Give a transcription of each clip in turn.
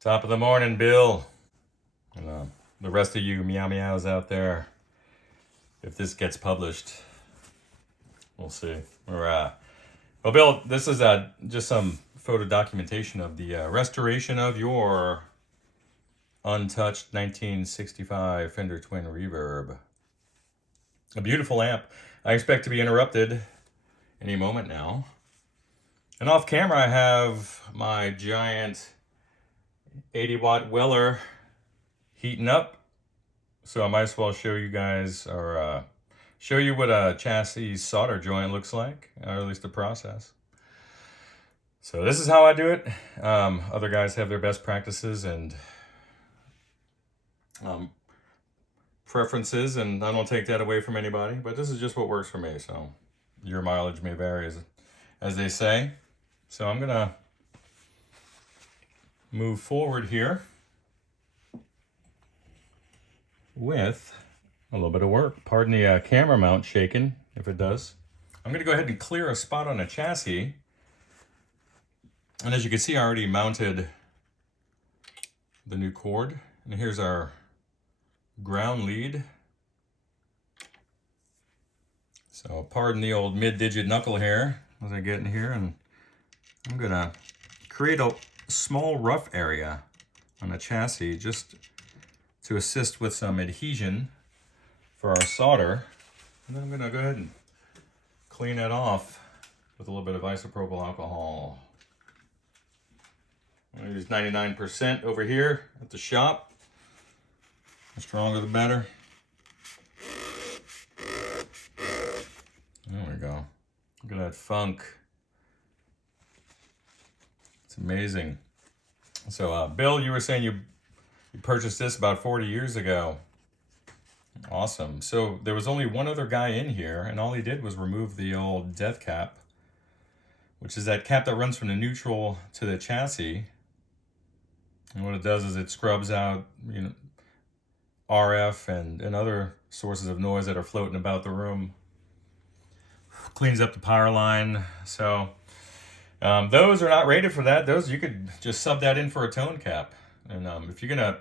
Top of the morning, Bill. And the rest of you meow meows out there. If this gets published, we'll see. Well, Bill, this is just some photo documentation of the restoration of your untouched 1965 Fender Twin Reverb. A beautiful amp. I expect to be interrupted any moment now. And off camera, I have my giant 80-watt Weller heating up. So I might as well show you guys, or show you what a chassis solder joint looks like, or at least the process. So this is how I do it. Other guys have their best practices and preferences, and I don't take that away from anybody, but this is just what works for me. So your mileage may vary, as they say. So I'm gonna move forward here with a little bit of work. Pardon the camera mount shaking, if it does. I'm gonna go ahead and clear a spot on a chassis. And as you can see, I already mounted the new cord. And here's our ground lead. So pardon the old mid-digit knuckle hair as I get in here, and I'm gonna create a small rough area on the chassis just to assist with some adhesion for our solder. And then I'm gonna go ahead and clean that off with a little bit of isopropyl alcohol. I'm gonna use 99% over here at the shop. The stronger the better. There we go. Look at that funk. It's amazing. So, Bill, you were saying you purchased this about 40 years ago. Awesome. So there was only one other guy in here, and all he did was remove the old death cap, which is that cap that runs from the neutral to the chassis. And what it does is it scrubs out, RF and other sources of noise that are floating about the room. Cleans up the power line. So those are not rated for that. Those, you could just sub that in for a tone cap. And if you're gonna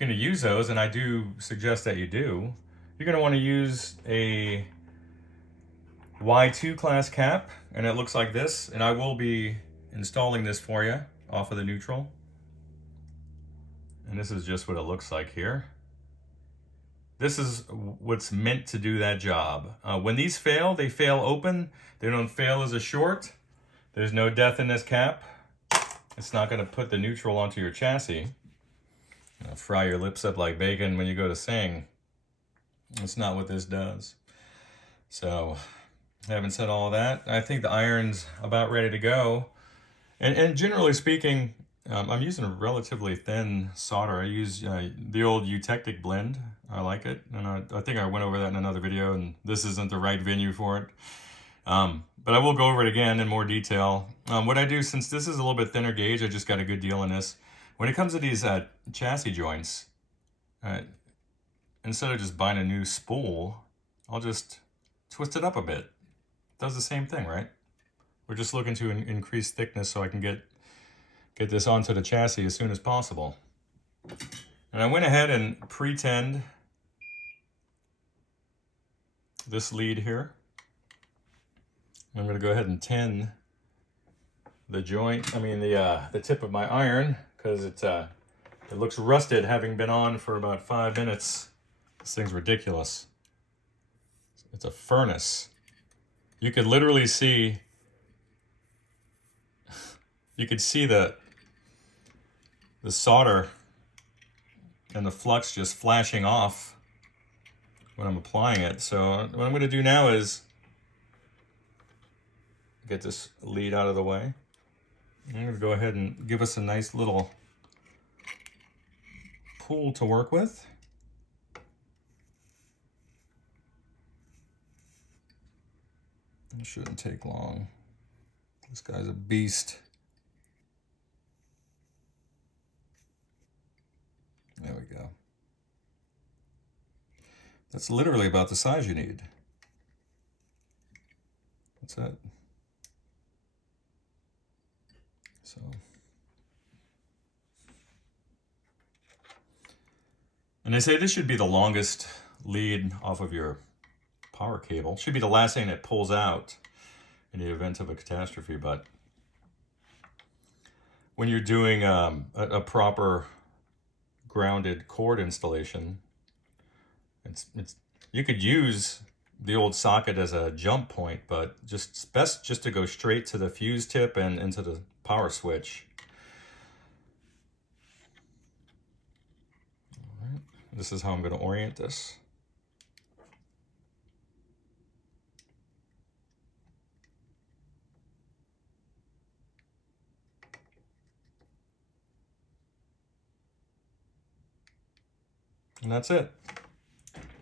use those, and I do suggest that you do, you're gonna want to use a Y2 class cap, and it looks like this. And I will be installing this for you off of the neutral. And this is just what it looks like here. This is what's meant to do that job. When these fail, they fail open. They don't fail as a short. There's no death in this cap. It's not going to put the neutral onto your chassis. Fry your lips up like bacon when you go to sing. That's not what this does. So, having said all that, I think the iron's about ready to go. And generally speaking, I'm using a relatively thin solder. I use the old eutectic blend. I like it, and I think I went over that in another video, and this isn't the right venue for it. But I will go over it again in more detail. What I do, since this is a little bit thinner gauge, I just got a good deal on this. When it comes to these chassis joints, instead of just buying a new spool, I'll just twist it up a bit. It does the same thing, right? We're just looking to increase thickness so I can get this onto the chassis as soon as possible. And I went ahead and pre-tenned this lead here. I'm going to go ahead and tin the joint, the tip of my iron, because it looks rusted, having been on for about 5 minutes. This thing's ridiculous. It's a furnace. You could literally see, the solder and the flux just flashing off when I'm applying it. So what I'm going to do now is get this lead out of the way. I'm going to go ahead and give us a nice little pool to work with. It shouldn't take long. This guy's a beast. There we go. That's literally about the size you need. That's it. So And they say this should be the longest lead off of your power cable. Should be the last thing that pulls out in the event of a catastrophe. But when you're doing a proper grounded cord installation, it's you could use the old socket as a jump point, but it's best just to go straight to the fuse tip and into the power switch. All right. This is how I'm going to orient this. And that's it.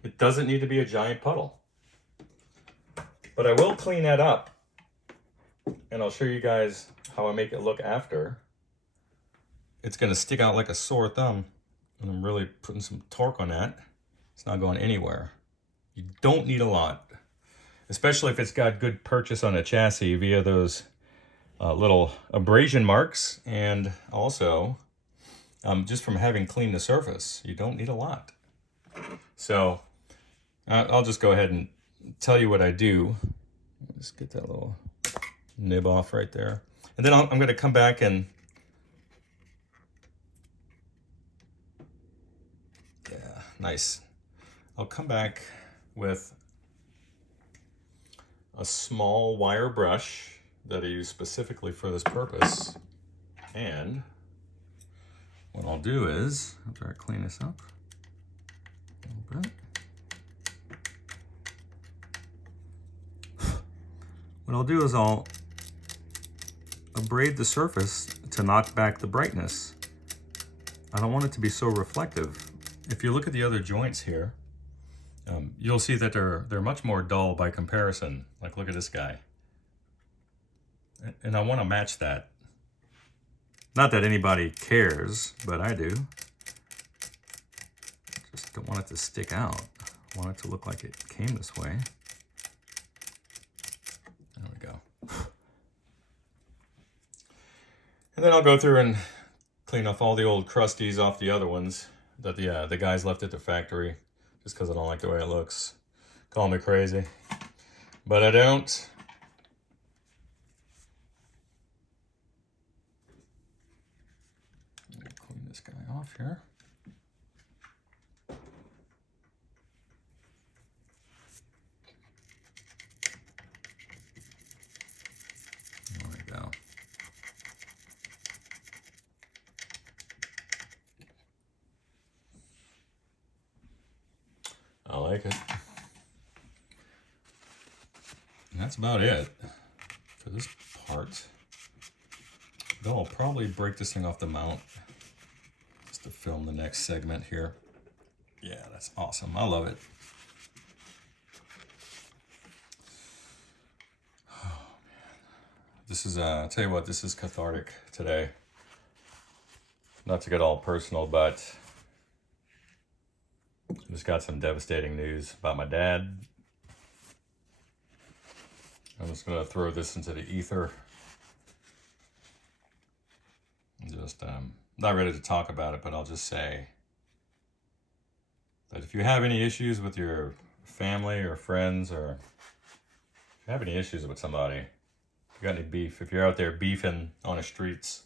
It doesn't need to be a giant puddle. But I will clean that up. And I'll show you guys how I make it look after. It's going to stick out like a sore thumb. And I'm really putting some torque on that. It's not going anywhere. You don't need a lot. Especially if it's got good purchase on a chassis via those little abrasion marks. And also, just from having cleaned the surface, you don't need a lot. So I'll just go ahead and tell you what I do. Just get that little nib off right there. And then I'm going to come back and nice. I'll come back with a small wire brush that I use specifically for this purpose. And what I'll do is, after I clean this up a little bit, what I'll do is I'll abrade the surface to knock back the brightness. I don't want it to be so reflective. If you look at the other joints here, you'll see that they're much more dull by comparison. Like, look at this guy. And I want to match that. Not that anybody cares, but I do. Just don't want it to stick out. I want it to look like it came this way. There we go. And then I'll go through and clean off all the old crusties off the other ones that the guys left at the factory, just because I don't like the way it looks. Call me crazy, but I don't. Clean this guy off here. There we go. I like it. And that's about it for this part. Though I'll probably break this thing off the mount just to film the next segment here. Yeah, that's awesome. I love it. Oh, man. This is, I'll tell you what, this is cathartic today. Not to get all personal, but just got some devastating news about my dad. I'm just going to throw this into the ether. Just not ready to talk about it, but I'll just say that if you have any issues with your family or friends, or if you have any issues with somebody, if you got any beef, if you're out there beefing on the streets,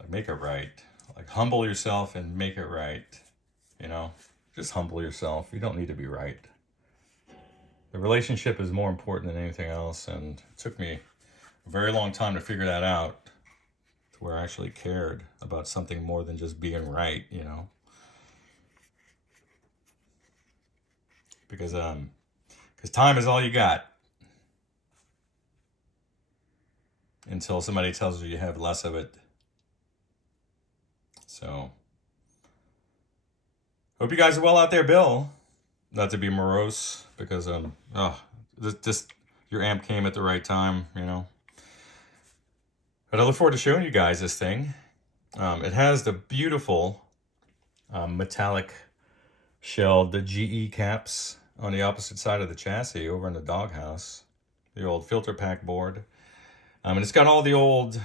like, make it right. Like, humble yourself and make it right. You know, just humble yourself. You don't need to be right. The relationship is more important than anything else, and it took me a very long time to figure that out, to where I actually cared about something more than just being right, you know. Because time is all you got until somebody tells you you have less of it. So hope you guys are well out there, Bill. Not to be morose, because just your amp came at the right time, you know. But I look forward to showing you guys this thing. It has the beautiful metallic shelled GE caps on the opposite side of the chassis over in the doghouse. The old filter pack board. And it's got all the old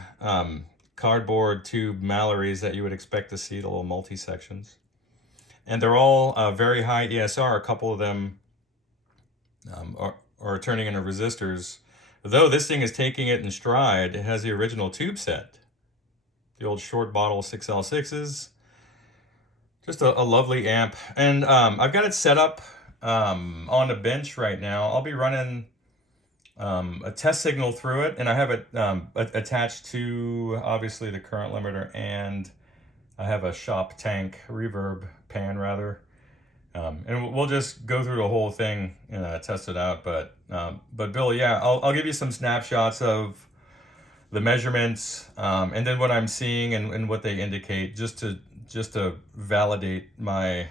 cardboard tube Mallories that you would expect to see, the little multi-sections. and they're all very high ESR. A couple of them are turning into resistors. Though this thing is taking it in stride, it has the original tube set. The old short bottle 6L6s. Just a lovely amp. And I've got it set up on a bench right now. I'll be running a test signal through it, and I have it attached to, obviously, the current limiter, and I have a shop tank reverb pan, rather. And we'll just go through the whole thing and test it out. But Bill, yeah, I'll give you some snapshots of the measurements, and then what I'm seeing and what they indicate, just to validate my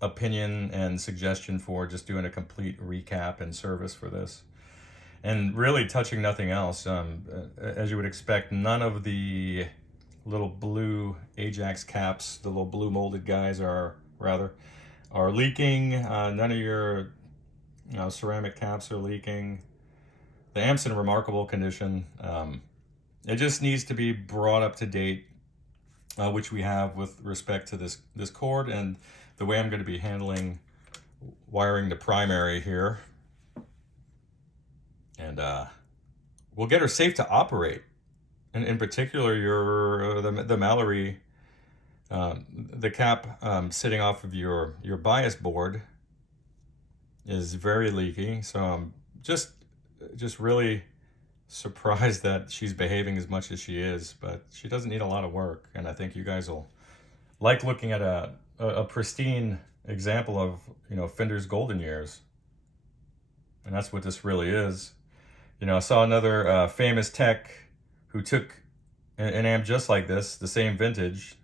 opinion and suggestion for just doing a complete recap and service for this. And really touching nothing else. As you would expect, none of the little blue Ajax caps, the little blue molded guys are leaking. None of your ceramic caps are leaking. The amp's in remarkable condition. It just needs to be brought up to date, which we have with respect to this cord and the way I'm going to be handling wiring the primary here. And we'll get her safe to operate. And in particular, the Mallory, the cap sitting off of your bias board is very leaky. So I'm just really surprised that she's behaving as much as she is, but she doesn't need a lot of work. And I think you guys will like looking at a pristine example of, Fender's golden years. And that's what this really is. I saw another famous tech who took an amp just like this, the same vintage,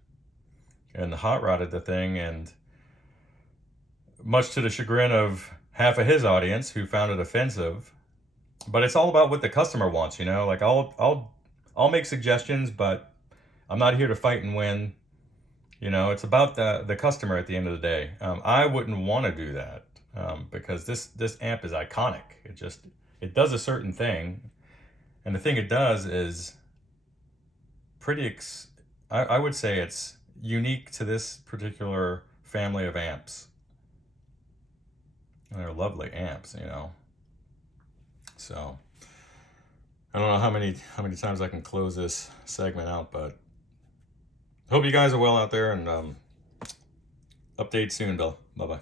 and hot rodded the thing, and much to the chagrin of half of his audience, who found it offensive. But it's all about what the customer wants, Like I'll make suggestions, but I'm not here to fight and win. It's about the customer at the end of the day. I wouldn't want to do that because this amp is iconic. It does a certain thing, and the thing it does is pretty. I would say it's unique to this particular family of amps. And they're lovely amps, So I don't know how many times I can close this segment out, but hope you guys are well out there, and update soon, Bill. Bye-bye.